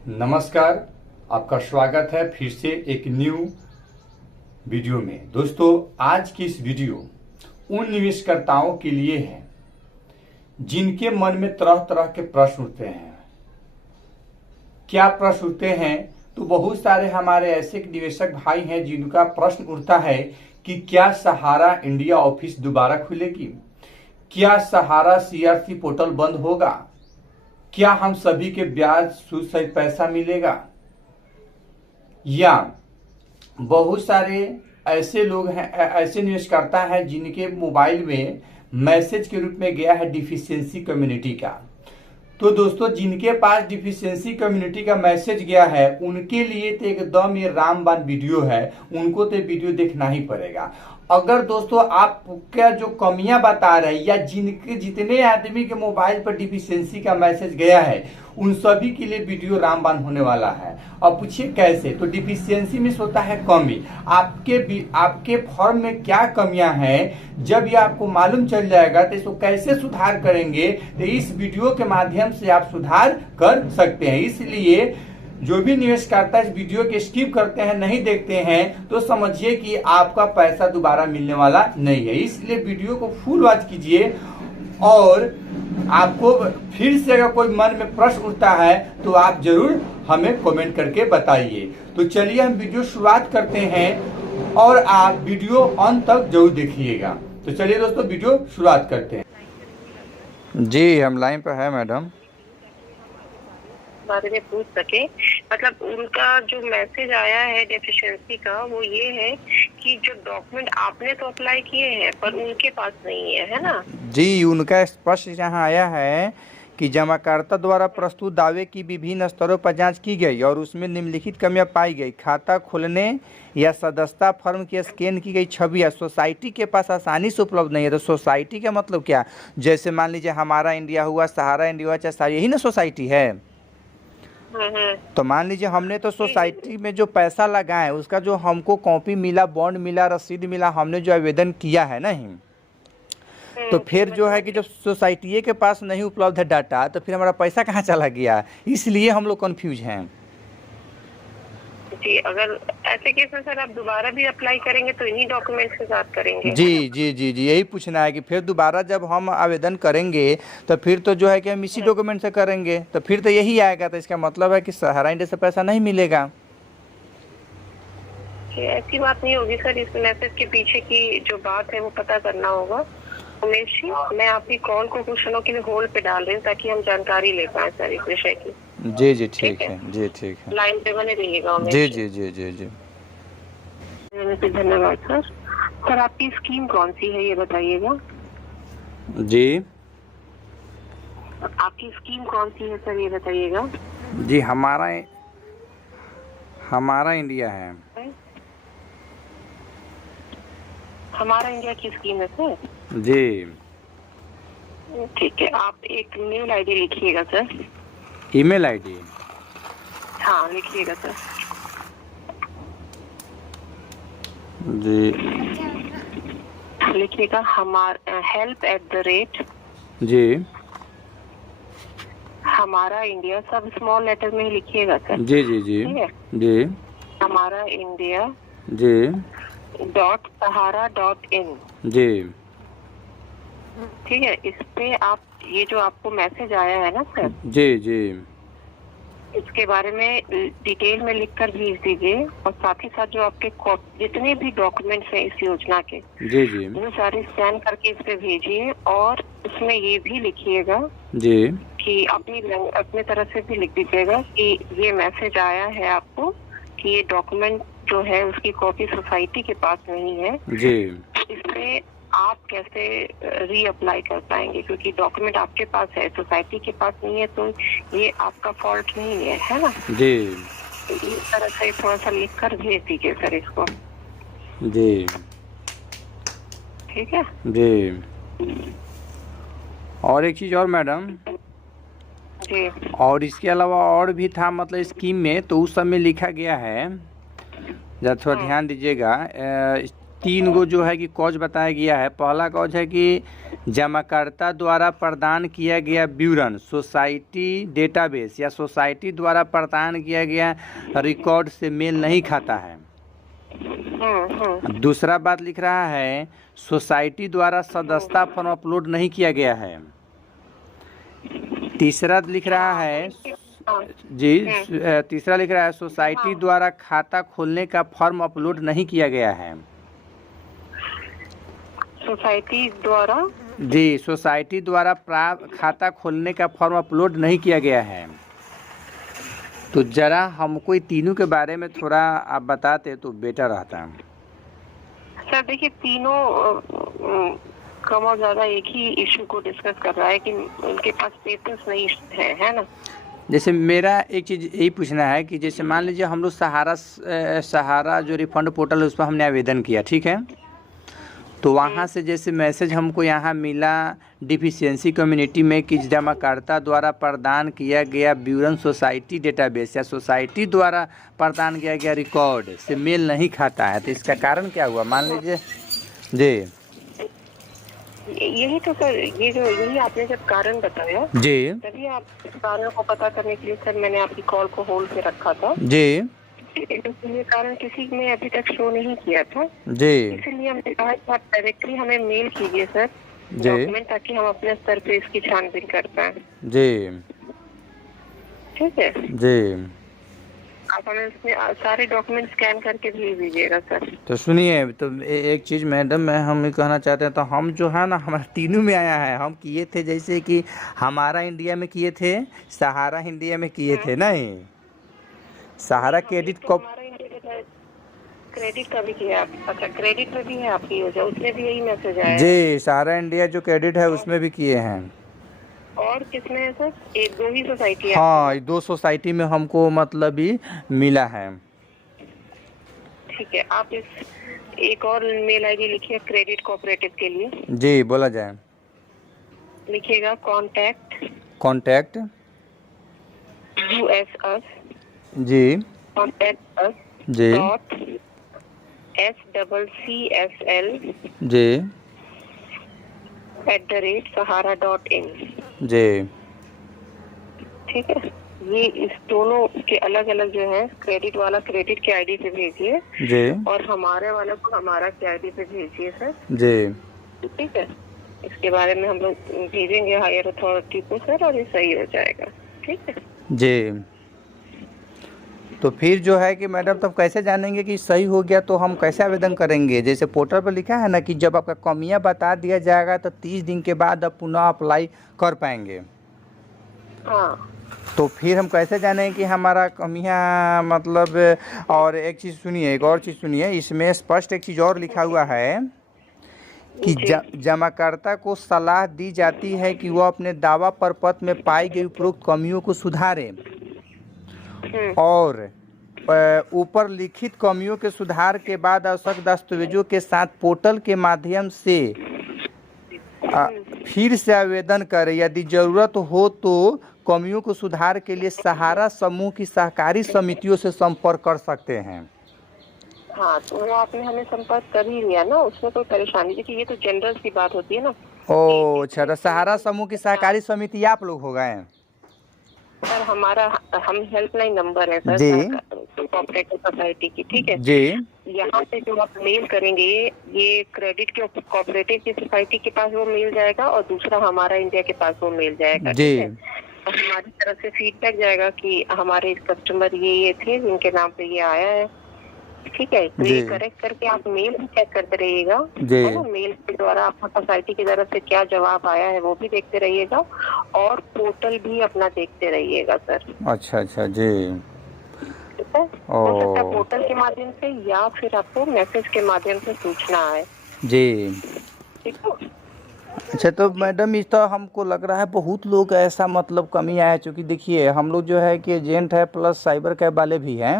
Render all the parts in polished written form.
नमस्कार, आपका स्वागत है फिर से एक न्यू वीडियो में। दोस्तों, आज की इस वीडियो उन निवेशकर्ताओं के लिए है जिनके मन में तरह तरह के प्रश्न उठते हैं। क्या प्रश्न उठते हैं? तो बहुत सारे हमारे ऐसे निवेशक भाई हैं जिनका प्रश्न उठता है कि क्या सहारा इंडिया ऑफिस दोबारा खुलेगी? क्या सहारा सीआरसी पोर्टल बंद होगा? क्या हम सभी के ब्याज सूद सहित पैसा मिलेगा? या बहुत सारे ऐसे लोग हैं, ऐसे निवेशकर्ता हैं जिनके मोबाइल में मैसेज के रूप में गया है डिफिशियंसी कम्युनिटी का। तो दोस्तों, जिनके पास डिफिशियंसी कम्युनिटी का मैसेज गया है उनके लिए तो एकदम ये रामबाण वीडियो है, उनको तो वीडियो देखना ही पड़ेगा। अगर दोस्तों आपका जो कमियां बता रहे हैं या जिनके जितने आदमी के मोबाइल पर डिफिशियंसी का मैसेज गया है उन सभी के लिए वीडियो रामबाण होने वाला है। अब पूछिए कैसे? तो डिफिशियंसी में होता है कमी। आपके फॉर्म में क्या कमियां हैं, जब ये आपको मालूम चल जाएगा तो इसको कैसे सुधार करेंगे, तो इस वीडियो के माध्यम से आप सुधार कर सकते हैं। इसलिए जो भी निवेश करता है इस वीडियो के स्किप करते हैं, नहीं देखते हैं, तो समझिए कि आपका पैसा दोबारा मिलने वाला नहीं है। इसलिए वीडियो को फुल वॉच कीजिए और आपको फिर से अगर कोई मन में प्रश्न उठता है तो आप जरूर हमें कमेंट करके बताइए। तो चलिए हम वीडियो शुरुआत करते हैं और आप वीडियो अंत तक जरूर देखिएगा। तो चलिए दोस्तों वीडियो शुरुआत करते हैं। जी, हम लाइन पर है मैडम। बारे में पूछ सके, मतलब उनका जो मैसेज आया है डेफिशिएंसी का वो ये है कि जो डॉक्यूमेंट आपने तो अप्लाई किए हैं पर उनके पास नहीं है ना? जी, उनका स्पष्ट यहाँ आया है कि जमाकर्ता द्वारा प्रस्तुत दावे की विभिन्न स्तरों पर जांच की गई और उसमें निम्नलिखित कमियां पाई गई। खाता खोलने या सदस्यता फॉर्म की स्कैन की गई छवि या सोसाइटी के पास आसानी से उपलब्ध नहीं है। तो सोसाइटी का मतलब क्या? जैसे मान लीजिए हमारा इंडिया हुआ, सहारा इंडिया हुआ, चाहे सारी यही ना सोसाइटी है। तो मान लीजिए हमने तो सोसाइटी में जो पैसा लगा है उसका जो हमको कॉपी मिला, बॉन्ड मिला, रसीद मिला, हमने जो आवेदन किया है नहीं, तो फिर जो है कि जब सोसाइटी के पास नहीं उपलब्ध है डाटा तो फिर हमारा पैसा कहाँ चला गया? इसलिए हम लोग कंफ्यूज हैं। जी, अगर ऐसे केस में सर आप दोबारा भी अप्लाई करेंगे तो इन्हीं डॉक्यूमेंट्स के साथ करेंगे? जी जी जी जी, यही पूछना है कि फिर दोबारा जब हम आवेदन करेंगे तो फिर तो जो है कि हम इसी डॉक्यूमेंट से करेंगे, तो फिर तो यही आएगा। तो इसका मतलब है कि सहारा इंडिया से पैसा नहीं मिलेगा। ऐसी बात नहीं होगी सर, इस मैसेज के पीछे की जो बात है वो पता करना होगा। उमेश जी, मैं आपकी कॉल को कुछ क्षणों के लिए होल्ड पे डाल रही हूँ ताकि हम जानकारी ले पाए सर इस विषय की। जी जी ठीक है, जी ठीक है, लाइन पे बने रहिएगा। जी जी जी जी जी। धन्यवाद सर। सर आपकी स्कीम कौन सी है ये बताइएगा। जी, आपकी स्कीम कौन सी है सर ये बताइएगा। जी हमारा इंडिया है। हमारा इंडिया की स्कीम है सर? जी ठीक है, आप एक मेल आईडी लिखिएगा सर। Email ID? हाँ लिखिएगा सर। जी लिखिएगा हमारा help@, जी हमारा इंडिया, सब स्मॉल लेटर में ही लिखिएगा सर। जी जी जी ठीक है, जी हमारा इंडिया जी .sahara.in। जी ठीक है, इस पे आप ये जो आपको मैसेज आया है ना सर, जी जी इसके बारे में डिटेल में लिखकर भेज दीजिए और साथ ही साथ जो आपके जितने भी डॉक्यूमेंट्स हैं इस योजना के, जी जी वो सारे स्कैन करके इस पे भेजिए। और उसमें ये भी लिखिएगा जी कि अपनी तरफ से भी लिख दीजिएगा कि ये मैसेज आया है आपको कि ये डॉक्यूमेंट जो है उसकी कॉपी सोसाइटी के पास नहीं है। जी, इसमें आप कैसे रीअप्लाई कर पाएंगे, क्योंकि डॉक्यूमेंट आपके पास है, सोसाइटी के पास नहीं है, तो ये आपका फॉल्ट नहीं है ना? जी तो इस तरह से थोड़ा सा लिख कर भेज दीजिए सर इसको। जी ठीक है जी। और एक चीज़ और मैडम जी, और इसके अलावा और भी था, मतलब स्कीम में तो उस सब में लिखा गया है, जरा थोड़ा ध्यान दीजिएगा। 3 गो जो है कि कॉज बताया गया है। पहला कॉज है कि जमाकर्ता द्वारा प्रदान किया गया विवरण सोसाइटी डेटाबेस या सोसाइटी द्वारा प्रदान किया गया रिकॉर्ड से मेल नहीं खाता है। दूसरा बात लिख रहा है सोसाइटी द्वारा सदस्यता फॉर्म अपलोड नहीं किया गया है। तीसरा लिख रहा है जी तीसरा लिख रहा है सोसाइटी द्वारा खाता खोलने का फॉर्म अपलोड नहीं किया गया है। सोसाइटी द्वारा जी सोसाइटी द्वारा प्राप्त खाता खोलने का फॉर्म अपलोड नहीं किया गया है। तो जरा हमको ये तीनों के बारे में थोड़ा आप बताते तो बेटर रहता। सर देखिए तीनों कम और ज्यादा एक ही इशू को डिस्कस कर रहा है कि उनके पास पेपर्स नहीं है ना। जैसे मेरा एक चीज़ यही पूछना है कि जैसे मान लीजिए हम लोग सहारा जो रिफंड पोर्टल है उस पर हमने आवेदन किया, ठीक है, तो वहाँ से जैसे मैसेज हमको यहाँ मिला डिफिशियंसी कम्युनिटी में कि जमाकर्ता द्वारा प्रदान किया गया विवरण सोसाइटी डेटाबेस या सोसाइटी द्वारा प्रदान किया गया रिकॉर्ड से मेल नहीं खाता है। तो इसका कारण क्या हुआ मान लीजिए जी यही तो सर यही आपने जब कारण बताया जी तभी आप इस कारण को पता करने के लिए सर मैंने आपकी कॉल को होल्ड पे रखा था जी। ये कारण किसी ने अभी तक शो नहीं किया था जी इसीलिए हमने कहा कि आप डायरेक्टली हमें मेल कीजिए सर जी डॉक्यूमेंट ताकि हम अपने स्तर पे इसकी छानबीन कर पाए। जी ठीक है जी। आप हमें उसमें सारे डॉक्यूमेंट स्कैन करके भेज दीजिएगा सर। तो सुनिए तो एक चीज़ मैडम मैं हम ये कहना चाहते हैं तो हम जो है ना हमारा तीनों में आया है। हम किए थे जैसे कि हमारा इंडिया में किए थे, सहारा इंडिया में किए थे, नहीं सहारा क्रेडिट क्रेडिट का भी किया आप? अच्छा क्रेडिट में भी है आपकी योजना उसमें भी यही मैसेज आया जी। सहारा इंडिया जो क्रेडिट है उसमें भी किए हैं। और किसमें है सर? एक दो ही सोसाइटी है? हाँ 2 सोसाइटी में हमको मतलब ही मिला है। ठीक है आप इस एक और मेल आईडी लिखिए क्रेडिट कोऑपरेटिव के लिए। जी बोला जाए। लिखिएगा कॉन्टैक्ट US जी कॉन्टैक्ट अस जी SCCSL जी @sahara.in। जी ठीक है ये इस दोनों के अलग अलग जो है क्रेडिट वाला क्रेडिट के आईडी पे भेजिए जी और हमारे वाला को हमारा के आईडी पे भेजिए सर। जी ठीक है इसके बारे में हम लोग भेजेंगे हायर अथॉरिटी को सर और ये सही हो जाएगा। ठीक है जी। तो फिर जो है कि मैडम तब कैसे जानेंगे कि सही हो गया तो हम कैसे आवेदन करेंगे? जैसे पोर्टल पर लिखा है ना कि जब आपका कमियां बता दिया जाएगा तो 30 दिन के बाद आप पुनः अप्लाई कर पाएंगे। हाँ तो फिर हम कैसे जानें कि हमारा कमियां मतलब। और एक चीज़ सुनिए एक और चीज़ सुनिए इसमें स्पष्ट एक चीज़ और लिखा हुआ है कि जमाकर्ता को सलाह दी जाती है कि वह अपने दावा प्रपत्र में पाई गई उपरोक्त कमियों को सुधारे और ऊपर लिखित कमियों के सुधार के बाद आवश्यक दस्तावेजों के साथ पोर्टल के माध्यम से फिर से आवेदन करें। यदि जरूरत हो तो कमियों को सुधार के लिए सहारा समूह की सहकारी समितियों से संपर्क कर सकते हैं। हाँ तो वो आपने हमें संपर्क कर ही लिया ना उसमें कोई परेशानी देखिए ये तो जनरल सी बात होती है ना। ओ अच्छा तो सहारा समूह की सहकारी समिति आप लोग हो गए सर हम हेल्पलाइन नंबर है सर जी कोऑपरेटिव सोसाइटी की। ठीक है जी यहाँ पे जो आप मेल करेंगे ये क्रेडिट के कोऑपरेटिव की सोसाइटी के पास वो मेल जाएगा और दूसरा हमारा इंडिया के पास वो मेल जाएगा। जी और हमारी तरफ से फीडबैक जाएगा कि हमारे कस्टमर ये थे जिनके नाम पे ये आया है। ठीक है तो ये करेक्ट करके आप मेल भी चेक करते रहिएगा है ना। मेल के द्वारा आपको सोसाइटी की तरफ से क्या जवाब आया है वो भी देखते रहिएगा और पोर्टल भी अपना देखते रहिएगा सर। अच्छा अच्छा जी ठीक है हो सकता है पोर्टल के माध्यम से या फिर आपको मैसेज के माध्यम से सूचना आए। जी ठीक है अच्छा तो मैडम इस तो हमको लग रहा है बहुत लोग ऐसा मतलब कमी आया चूँकि देखिए हम लोग जो है कि एजेंट है प्लस साइबर कैब वाले भी हैं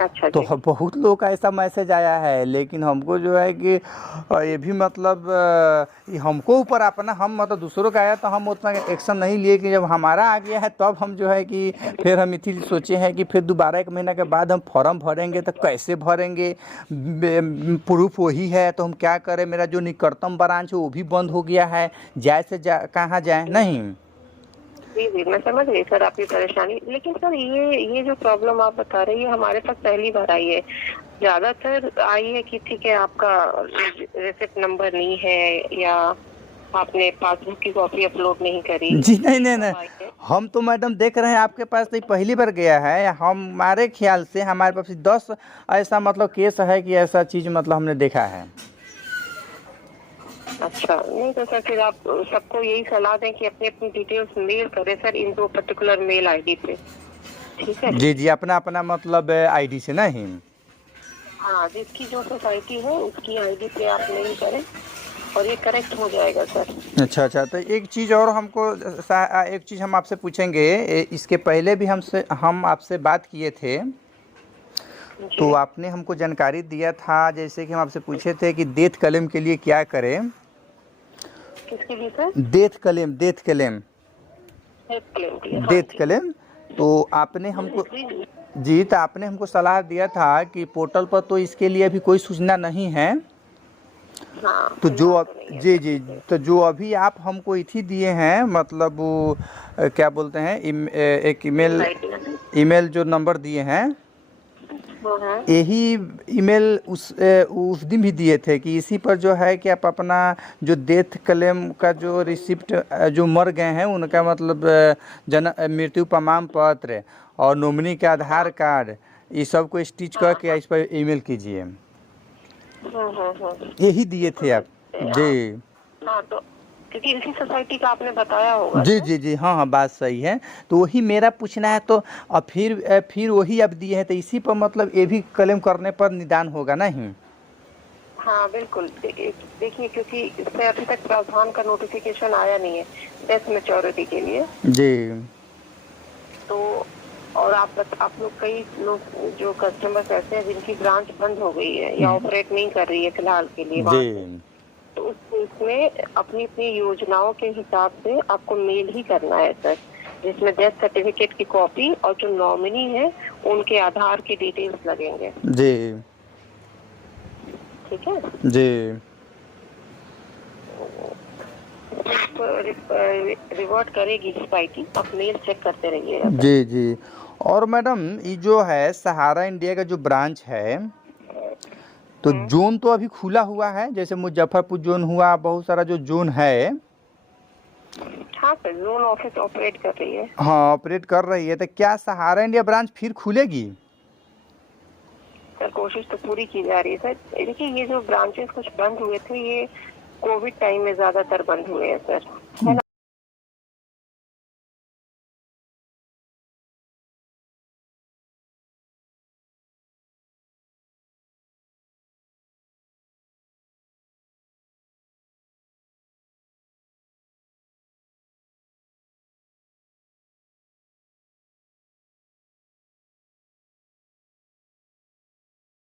अच्छा तो जी। बहुत लोग का ऐसा मैसेज आया है, लेकिन हमको जो है कि ये भी मतलब ये हमको ऊपर अपना हम मतलब दूसरों का आया तो हम उतना एक्शन नहीं लिए, कि जब हमारा आ गया है तब हम जो है कि फिर हम इसी सोचे हैं कि फिर दोबारा 1 महीना के बाद हम फॉर्म भरेंगे तो कैसे भरेंगे, प्रूफ वही है तो हम क्या करें, मेरा जो निकटतम ब्रांच है वो भी बंद हो गया है, जाए से कहाँ जाए नहीं। जी जी, मैं समझ गई सर आपकी परेशानी, लेकिन सर ये जो प्रॉब्लम आप बता रहे हैं ये हमारे पास पहली बार आई है। ज्यादातर आई है कि ठीक है आपका रेसिप्ट नंबर नहीं है या आपने पासबुक की कॉपी अपलोड नहीं करी। जी नहीं, हम तो मैडम देख रहे हैं आपके पास तो पहली बार गया है, हमारे ख्याल से हमारे पास 10 ऐसा मतलब केस है कि ऐसा चीज़ मतलब हमने देखा है। अच्छा, नहीं तो सर फिर आप सबको यही सलाह दें कि अपनी अपनी डिटेल्स मेल करें सर इन 2 पर्टिकुलर मेल आईडी पे, ठीक है। जी जी, अपना अपना मतलब आईडी से नहीं। हाँ, जिसकी जो सोसाइटी है उसकी आईडी पे आप मेल करें और ये करेक्ट हो जाएगा सर। अच्छा, तो एक चीज़ और हमको एक चीज़ हम आपसे पूछेंगे, इसके पहले भी हम आपसे बात किए थे तो आपने हमको जानकारी दिया था, जैसे कि हम आपसे पूछे थे कि डेथ क्लेम के लिए क्या करें। किसके लिए sir? Death claim death claim तो आपने हमको जी, तो आपने हमको सलाह दिया था कि पोर्टल पर तो इसके लिए अभी कोई सूचना नहीं है। हाँ, तो जो जी जी, तो जो अभी आप हमको इथी दिए हैं मतलब वो क्या बोलते हैं एक ईमेल जो नंबर दिए हैं, यही ईमेल उस दिन भी दिए थे कि इसी पर जो है कि आप अपना जो डेथ क्लेम का जो रिसिप्ट जो मर गए हैं उनका मतलब मृत्यु प्रमाण पत्र और नॉमिनी का आधार कार्ड ये सब को स्टिच करके इस पर ईमेल कीजिए, यही दिए थे आप। जी हाँ, तो क्योंकि इसी सोसाइटी का आपने बताया होगा। जी, हाँ, बात सही है। तो वही मेरा पूछना है, तो अब फिर वही आप दिए हैं तो इसी पर मतलब ये भी क्लेम करने पर निदान होगा नहीं? हाँ बिल्कुल, देखिए क्योंकि इससे अभी तक प्रावधान का नोटिफिकेशन आया नहीं है डेथ मैच्योरिटी के लिए जी। तो और आप लोग कई लोग जो कस्टमर्स ऐसे हैं जिनकी ब्रांच बंद हो गई है या ऑपरेट नहीं कर रही है फिलहाल के लिए वहाँ, तो उस केस में अपनी अपनी योजनाओं के हिसाब से आपको मेल ही करना है सर, जिसमें डेथ सर्टिफिकेट की कॉपी और जो नॉमिनी है उनके आधार के डिटेल्स लगेंगे। जी ठीक है जी, रिवर्ट करेगी सोसाइटी, आप मेल चेक करते रहिएगा। जी। और मैडम ये जो है सहारा इंडिया का जो ब्रांच है तो जोन तो अभी खुला हुआ है, जैसे मुजफ्फरपुर जोन हुआ, बहुत सारा जो जोन है। हाँ सर, जोन ऑफिस ऑपरेट कर रही है। हाँ, ऑपरेट कर रही है, तो क्या सहारा इंडिया ब्रांच फिर खुलेगी? सर कोशिश तो पूरी की जा रही है सर। देखिए ये जो ब्रांचेस कुछ बंद हुए थे ये कोविड टाइम में ज्यादातर बंद हुए हैं सर।